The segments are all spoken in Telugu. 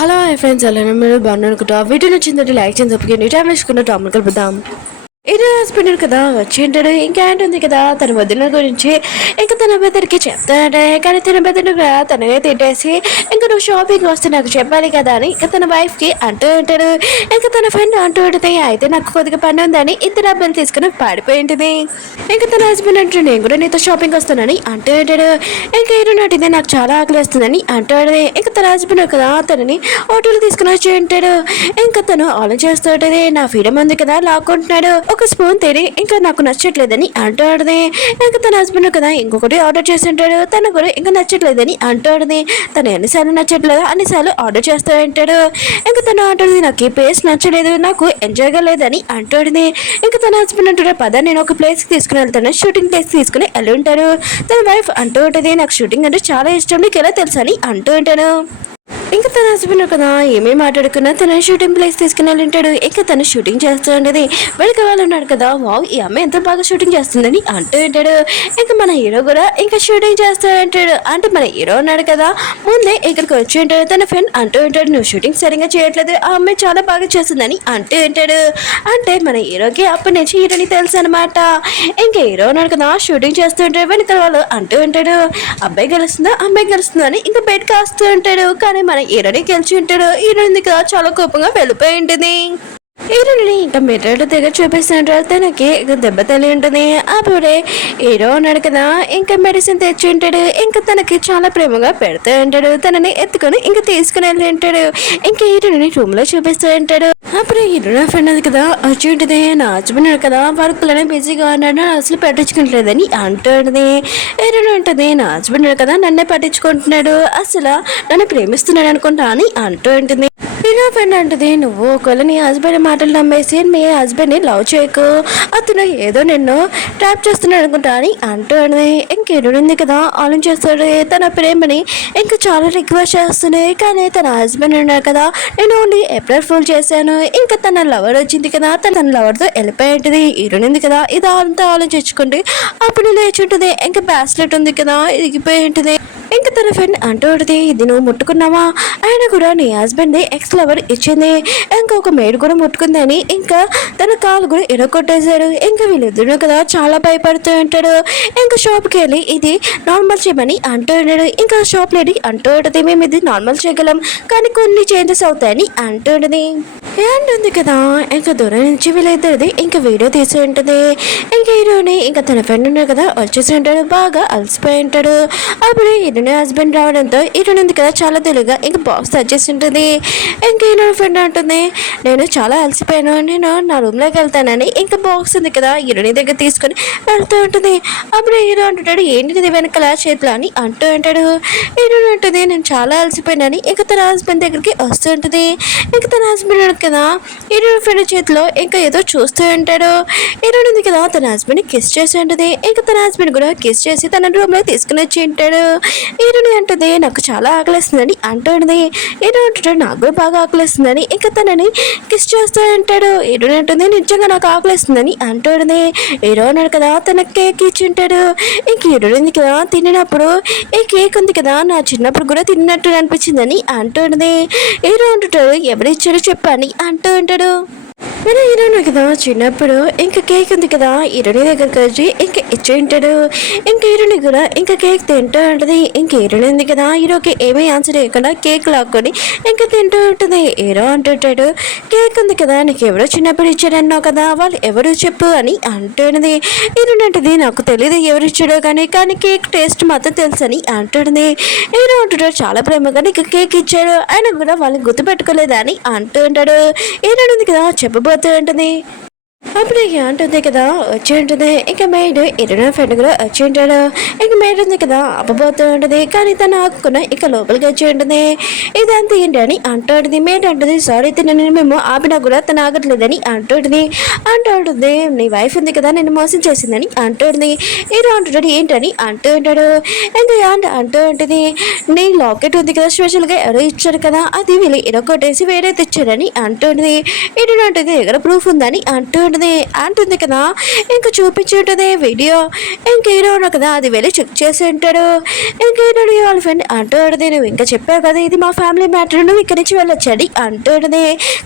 హలో ఫ్రెండ్స్, ఎలా మీరు బాగున్నారు అనుకుంటా. వీడియో నచ్చిందంటే లైక్ చేసి తప్పకుండా టైం వేసుకున్న టాపిక్ కలుపుదాం. ఇది హస్బెండ్ కదా వచ్చి ఉంటాడు. ఇంకా ఏంటుంది కదా తన వదిన గురించి ఇంకా తన బెదరికి చెప్తాడే. కానీ తన బెదరు కూడా తననే తిట్టేసి ఇంకా నువ్వు షాపింగ్ వస్తే నాకు చెప్పాలి కదా అని ఇంకా తన వైఫ్ కి అంటూ ఉంటాడు. ఇంకా తన ఫ్రెండ్ అంటూ ఉంటుంది, అయితే నాకు కొద్దిగా పని ఉందని ఇద్దరు అబ్బాయిలు తీసుకుని పాడిపోయి ఉంటుంది. ఇంకా తన హస్బెండ్ అంటూ నేను కూడా నీతో షాపింగ్ వస్తానని అంటూ ఉంటాడు. ఇంకా ఏదో నాటిదే నాకు చాలా ఆకలి వస్తుందని అంటాడు. ఇంకా తన హస్బెండ్ కదా తనని హోటల్ తీసుకుని వచ్చి ఉంటాడు. ఇంకా తను ఆలోచిస్తూ ఉంటుంది, నా ఫ్రీడమ్ ఉంది కదా లాక్కుంటున్నాడు. ఒక స్పూన్ తిని ఇంకా నాకు నచ్చట్లేదని అంటాడుది. ఇంకా తన హస్బెండ్ కదా ఇంకొకటి ఆర్డర్ చేసి ఉంటాడు. తను కూడా ఇంకా నచ్చట్లేదని అంటాడుది. తను ఎన్నిసార్లు నచ్చట్లేదు అన్నిసార్లు ఆర్డర్ చేస్తూ ఉంటాడు. ఇంకా తను అంటాడుది, నాకు ఈ ప్లేస్ నచ్చలేదు, నాకు ఎంజాయ్గా లేదని అంటాడుది. ఇంకా తన హస్బెండ్ అంటాడు, పద నేను ఒక ప్లేస్కి తీసుకుని వెళ్తాను, షూటింగ్ ప్లేస్ తీసుకుని వెళ్ళి ఉంటాడు. తన వైఫ్ అంటూ ఉంటుంది, నాకు షూటింగ్ అంటే చాలా ఇష్టం, నీకు ఎలా తెలుసా అని అంటూ ఉంటాను. ఇంకా తన హస్బెండ్ కదా ఏమేమి మాట్లాడుకున్నా తన షూటింగ్ ప్లేస్ తీసుకుని వెళ్ళింటాడు. ఇంకా తను షూటింగ్ చేస్తూ ఉండేది. వెనక వాళ్ళు ఉన్నాడు కదా, వావ్ ఈ అమ్మాయి ఎంత బాగా షూటింగ్ చేస్తుందని అంటూ ఉంటాడు. ఇంకా మన హీరో కూడా ఇంకా షూటింగ్ చేస్తూ ఉంటాడు. అంటే మన హీరో ఉన్నాడు కదా ముందే ఇక్కడికి వచ్చి ఉంటాడు. తన ఫ్రెండ్ అంటూ ఉంటాడు, నువ్వు షూటింగ్ సరిగ్గా చేయట్లేదు, ఆ అమ్మాయి చాలా బాగా చేస్తుందని అంటూ ఉంటాడు. అంటే మన హీరోకి అప్పటి నుంచి హీరోని తెలుసు అనమాట. ఇంకా హీరో ఉన్నాడు కదా షూటింగ్ చేస్తూ ఉంటాడు. వెనక వాళ్ళు అంటూ ఉంటాడు, అబ్బాయి గెలుస్తుందా అమ్మాయి గెలుస్తుందా అని ఇంకా బయట కాస్తూ ఉంటాడు. కానీ మన హీరోని గెలిచి ఉంటాడు. హీరోని కదా చాలా కోపంగా వెళ్ళిపోయి ఉంటుంది. హీరోని ఇంకా మిర్రర్ దగ్గర చూపిస్తుంటారు. తనకి దెబ్బ తల్లి ఉంటుంది. అప్పుడే హీరో ఉన్నాడు కదా ఇంకా మెడిసిన్ తెచ్చి ఉంటాడు. ఇంకా తనకి చాలా ప్రేమగా పెడుతూ ఉంటాడు. తనని ఎత్తుకొని ఇంకా తీసుకుని వెళ్ళి ఉంటాడు. ఇంకా హీరోని రూమ్ లో చూపిస్తూ ఉంటాడు. అప్పుడు హీరో ఫ్రెండ్ అది కదా వచ్చి ఉంటుంది, నా హస్బెండ్ కదా వర్క్ లోనే బిజీగా ఉన్నాడు, అసలు పట్టించుకుంటలేదని అంటుంది. హీరోని ఉంటుంది, నా హస్బెండ్ కదా నన్నే పట్టించుకుంటున్నాడు, అసలు నన్ను ప్రేమిస్తున్నాడు అనుకుంటా అని అంటూ ఉంటుంది. హీరో ఫ్రెండ్ అంటుంది, నువ్వు ఒకవేళ నీ హస్బెండ్ మాటలు నమ్మేసి మీ హస్బెండ్ని లవ్ చేయకు, అతను ఏదో నిన్ను ట్రాప్ చేస్తున్నాడు అనుకుంటా అని అంటుంది. ఇంకేడుంది కదా ఆలోచిస్తాడు. తన ప్రేమని ఇంకా చాలా రిక్వెస్ట్ చేస్తున్నాయి. కానీ తన హస్బెండ్ ఉన్నాడు కదా, నేను ఓన్లీ ఏప్రిల్ ఫుల్ చేశాను, ఇంకా తన లవర్ వచ్చింది కదా తన లవర్తో వెళ్ళిపోయి ఉంటుంది. హీరోనింది కదా ఇది అంతా ఆలోచించుకుంటే అప్పుడు లేచి ఉంటుంది. ఇంకా బ్యాస్లెట్ ఉంది కదా ఇరిగిపోయి ఉంటుంది. ఇంకా తన ఫ్రెండ్ అంటూ ఉంటుంది, ఇది నువ్వు ముట్టుకున్నావా, ఆయన కూడా నీ హస్బెండ్ ఎక్స్ లవర్ ఇచ్చింది, ఇంకొక మేడ్ కూడా ముట్టుకుందని ఇంకా తన కాలు కూడా ఇరగొట్టేశాడు. ఇంకా వీళ్ళిద్దరు కదా చాలా భయపడుతూ ఉంటాడు. ఇంకా షాప్కి వెళ్ళి ఇది నార్మల్ చేయమని అంటూ ఉన్నాడు. ఇంకా షాప్ లేడీ అంటూ ఉంటుంది, మేము ఇది నార్మల్ చేయగలం కానీ కొన్ని చేంజెస్ అవుతాయని అంటూ ఉంటుంది. ఏంటుంది కదా ఇంకా దూరం నుంచి వీళ్ళిద్దరిది ఇంకా వీడియో తీసి ఉంటుంది. ఇంకా హీరోని ఇంకా తన ఫ్రెండ్ ఉన్నాడు కదా వచ్చేసి ఉంటాడు, బాగా అలసిపోయి ఉంటాడు. అప్పుడు హీరోని హస్బెండ్ రావడంతో హీరోని ఉంది కదా చాలా తెలుగుగా ఇంకా బాక్స్ వచ్చేసి ఉంటుంది. ఇంకా హీరో ఫ్రెండ్ అంటుంది, నేను చాలా అలసిపోయాను, నేను నా రూమ్లోకి వెళ్తానని ఇంకా బాక్స్ ఉంది కదా హీరోని దగ్గర తీసుకొని వెళ్తూ ఉంటుంది. అప్పుడు హీరో అంటుంటాడు, ఏంటిది వెనకాల చేతిలో అని అంటూ ఉంటాడు. హీరోని ఉంటుంది, నేను చాలా అలసిపోయినాని ఇంకా తన హస్బెండ్ దగ్గరికి వస్తూ ఉంటుంది. ఇంకా తన హస్బెండ్ కదా హీరోని ఫ్రెండ్ చేతిలో ఇంకా ఏదో చూస్తూ ఉంటాడు. హీరోని ఉంది కదా తన హస్బెండ్ కిస్ చేసి ఉంటుంది. ఇంకా తన హస్బెండ్ కూడా కిస్ చేసి తన రూమ్లో తీసుకుని వచ్చి ఉంటాడు. హీరోని అంటుంది, నాకు చాలా ఆకలిస్తుందని అంటుంది. హీరో అంటుంటాడు, నాకు కూడా బాగా ఆకలిస్తుందని ఇంకా తనని కిస్ చేస్తూ ఉంటాడు. హీరోని అంటుంది, నిజంగా నాకు ఆకలిస్తుందని అంటుంది. హీరో అన్నాడు కదా తన కేక్ ఇచ్చి ఉంటాడు. ఇంక హీరోని కదా తిన్నప్పుడు ఈ కేక్ ఉంది కదా నా చిన్నప్పుడు కూడా తిన్నట్టు అనిపించిందని అంటుంది. హీరో అంటుంటాడు, ఎవరిచ్చారో చెప్పని అంటూ ఉంటాడు. మన హీరోని కదా చిన్నప్పుడు ఇంకా కేక్ ఉంది కదా హీరోని దగ్గరికి వచ్చి ఇంకా ఇచ్చి ఉంటాడు. ఇంకా హీరోని కూడా ఇంకా కేక్ తింటూ ఉంటుంది. ఇంక హీరోని ఉంది కదా హీరోకి ఏమీ ఆన్సర్ చేయకుండా కేక్ లాక్కొని ఇంకా తింటూ ఉంటుంది. హీరో అంటుంటాడు, కేక్ ఉంది కదా నీకు ఎవరో చిన్నప్పుడు ఇచ్చాడన్నావు కదా, వాళ్ళు ఎవరు చెప్పు అని అంటుంది. హీరోని అంటుంది, నాకు తెలియదు ఎవరు ఇచ్చాడో కానీ కేక్ టేస్ట్ మాత్రం తెలుసు అని అంటుంది. హీరో అంటుంటాడు, చాలా ప్రేమగా నీకు కేక్ ఇచ్చాడు, ఆయన కూడా వాళ్ళని గుర్తుపెట్టుకోలేదని అంటూ ఉంటాడు. హీరోని ఉంది కదా చెప్పబోతూ ఉంటుంది. అప్పుడు అంటుంది కదా వచ్చి ఉంటుంది. ఇంకా మేడ్ ఇరవై ఫ్రెండ్ కూడా వచ్చి ఉంటాడు. ఇంక మేడ్ ఉంది కదా అప్పబోతూ ఉంటుంది. కానీ తను ఆకుకున్న ఇక లోపలికి వచ్చి ఉంటుంది. ఇదంతా ఏంటి అని అంటుంది. మేడ్ అంటుంది, సారీ తినని మేము ఆపినా కూడా తను ఆగట్లేదని అంటుంది. నీ వైఫ్ ఉంది కదా నేను మోసం చేసిందని అంటుంది. హీరో అంటుంటాడు, ఏంటని అంటూ ఉంటాడు. ఇంకా అంటూ ఉంటుంది, నీ లాకెట్ ఉంది కదా స్పెషల్గా ఎవరో ఇచ్చారు కదా అది వీళ్ళు ఇరగొట్టేసి వేరే తెచ్చారని అంటుంది. హీరో అంటుంది, దగ్గర ప్రూఫ్ ఉందని అంటూ ఉంటుంది. అంటుంది కదా, ఇంకా చూపించి ఉంటుంది వీడియో. ఇంక హీరో కదా అది వెళ్ళి చెక్ చేసి ఉంటాడు. ఇంక హీరోని వాళ్ళ ఫ్రెండ్ అంటూ ఉంటుంది, నువ్వు ఇంకా చెప్పావు కదా ఇది మా ఫ్యామిలీ మ్యాటర్, నువ్వు ఇక్కడి నుంచి వెళ్ళొచ్చని అంటూ ఉంటుంది.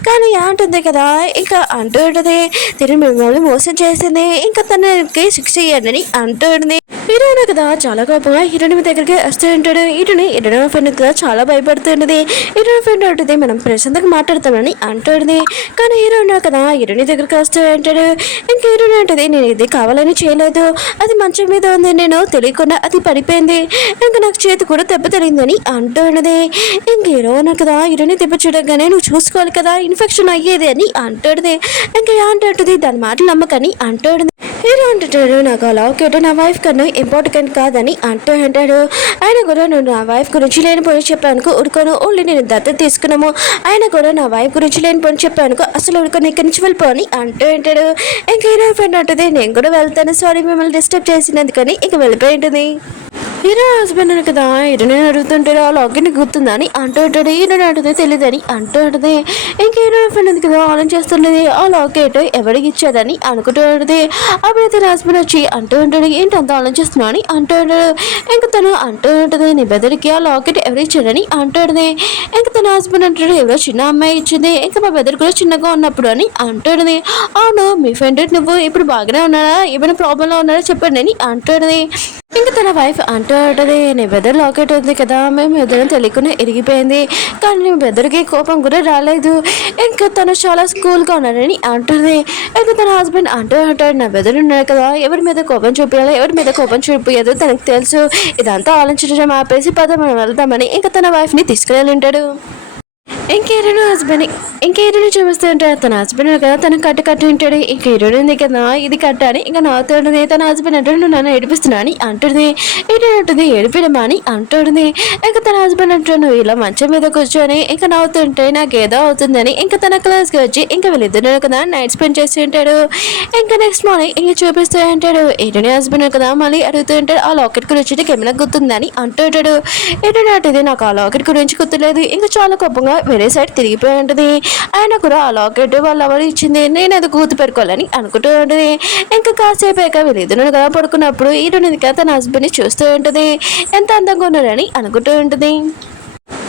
కానీ అంటుంది కదా, ఇంకా అంటూ ఉంటుంది తిరిగి మిమ్మల్ని మోసం చేసింది, ఇంకా తనకి శిక్ష ఇయ్యండి అంటూ ఉంటుంది. హీరోయిన్ కదా చాలా కోపంగా హీరోయిన్ దగ్గరికి వస్తూ ఉంటాడు. హీరోయిన్ ఫ్రెండ్ కదా చాలా భయపడుతుంటది. హీరోయిన్ ఫ్రెండ్ ఉంటుంది మనం ప్రశాంతంగా మాట్లాడతామని అంటుంది. కానీ హీరోయిన్ కదా హీరోయిన్ దగ్గరికి వస్తూ ఉంటాడు. ఇంకా హీరోయిన్ ఉంటుంది, నేను ఇది కావాలని చేయలేదు, అది మంచం మీద ఉంది, నేను తెలియకుండా అది పడిపోయింది, ఇంకా నాకు చేతి కూడా దెబ్బ తగిలిందని అంటూ ఉన్నది. ఇంక హీరోయిన్ కదా హీరోయిన్ దెబ్బ చూడగానే నువ్వు చూసుకోవాలి కదా ఇన్ఫెక్షన్ అయ్యేది అని అంటుంది. ఇంకా అంటుంది దాని మాటలు నమ్మకని అంటుంది. హీరో అంటుంటాడు, నాకు అలా ఒకటి నా వైఫ్ కన్నా ఇంపార్టెంట్ కాదని అంటూ అంటాడు. ఆయన కూడా నువ్వు నా వైఫ్ గురించి లేని పోయి చెప్పానుకో ఉడుకోను, ఓన్లీ నేను దత్తత తీసుకున్నాము, ఆయన కూడా నా వైఫ్ గురించి లేని పోయి చెప్పానుకో అసలు ఉడుకొని ఇక్కడి నుంచి వెళ్ళిపోని అంటూ అంటాడు. ఇంక హీరో ఫ్రెండ్ అంటుంది, నేను కూడా వెళ్తాను, సారీ మిమ్మల్ని డిస్టర్బ్ చేసినందుకని ఇక వెళ్ళిపోయి ఉంటుంది. హీరో హస్బెండ్ అని కదా హీరోని అడుగుతుంటాడు, ఆ లాగిన్ గుర్తుందా అని అంటూ ఉంటాడు. హీరోని అంటుంది తెలియదని అంటూ ఉంటుంది. ఇంక హీరో ఫ్రెండ్ ఉంది కదా ఆలోచిస్తున్నది, ఆ లాకెట్ ఎవరికి ఇచ్చేదని అనుకుంటూ ఉంటుంది. అప్పుడు తన హస్బెండ్ వచ్చి అంటూ ఉంటాడు, ఏంటి అంత ఆలోచిస్తున్నావు అని అంటూ ఉంటాడు. ఇంక తను అంటూ ఉంటుంది, నీ బెదరికి ఆ లాకెట్ ఎవరు ఇచ్చాడని అంటూ ఉంటుంది. ఇంక తన హస్బెండ్ అంటాడు, ఎవరో చిన్న అమ్మాయి ఇచ్చింది, ఇంకా మా బెదర్ కూడా చిన్నగా ఉన్నప్పుడు అని అంటుంది. అవును మీ ఫ్రెండ్ నువ్వు ఇప్పుడు బాగానే ఉన్నారా, ఏమైనా ప్రాబ్లంలో ఉన్నారా చెప్పండి అని అంటుంది. ఇంకా తన వైఫ్ అంటూ ఉంటుంది, నీ బెదర్ లాకెట్ ఉంది కదా మేము ఎదురు తెలియకుండా ఎరిగిపోయింది, కానీ నీ బెదర్కి కోపం కూడా రాలేదు, ఇంకా తను చాలా స్కూల్గా ఉన్నాడని అంటుంది. ఇంకా తన హస్బెండ్ అంటూ ఉంటాడు, నా బెదర్ ఉన్నాడు కదా ఎవరి మీద కోపం చూపించాలో ఎవరి మీద కోపం చూపించదో తనకు తెలుసు, ఇదంతా ఆలోచించడం ఆపేసి పద మనం వెళ్దామని ఇంకా తన వైఫ్ని తీసుకుని ఉంటాడు. ఇంకేరోని చూపిస్తూ ఉంటాడు. తన హస్బెండ్ కదా తను కట్టి ఉంటాడు. ఇంక హీరోయిన్ ఉంది కదా ఇది కట్టాని ఇంకా నవ్వుతుంటుంది. తన హస్బెండ్ అంటే నువ్వు నన్ను ఏడిపిస్తున్నా అని అంటుంది. ఏంటంటుంది ఏడిపిడమా అని అంటుంది. ఇంకా తన హస్బెండ్ అంటాడు, నువ్వు ఇలా మంచం మీద కూర్చొని ఇంకా నవ్వుతుంటే నాకు ఏదో అవుతుందని ఇంకా తన క్లాస్కి వచ్చి ఇంకా వీళ్ళిద్దరు కదా నైట్ స్పెండ్ చేస్తూ ఉంటాడు. ఇంకా నెక్స్ట్ మార్నింగ్ ఇంకా చూపిస్తూ ఉంటాడు. హీరోయిన్ హస్బెండ్ కదా మళ్ళీ అడుగుతూ ఉంటాడు, ఆ లాకెట్ గురించి నీకు ఏమైనా గుర్తుందని అంటుంటాడు. ఏంటంటే నాకు ఆ లాకెట్ గురించి గుర్తులేదు, ఇంకా చాలా కోపంగా వేరే సైడ్ తిరిగిపోయి ఉంటుంది. ఆయన కూడా ఆ లాకెట్ వాళ్ళు ఎవరు ఇచ్చింది నేను అది గుర్తు పెట్టుకోవాలని అనుకుంటూ ఉంటుంది. ఇంకా కాసేపు వీళ్ళిద్దరు కదా పడుకున్నప్పుడు హీరోయిన్ కదా తన హస్బెండ్ని చూస్తూ ఉంటుంది, ఎంత అందంగా ఉన్నారని అనుకుంటూ ఉంటుంది.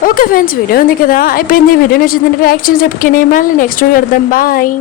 ఓకే ఫ్రెండ్స్, వీడియో ఉంది కదా అయిపోయింది. వీడియో నచ్చిందంటే రియాక్షన్ చెప్పుకుని మళ్ళీ నెక్స్ట్ వీడియో పెడదాం. బాయ్.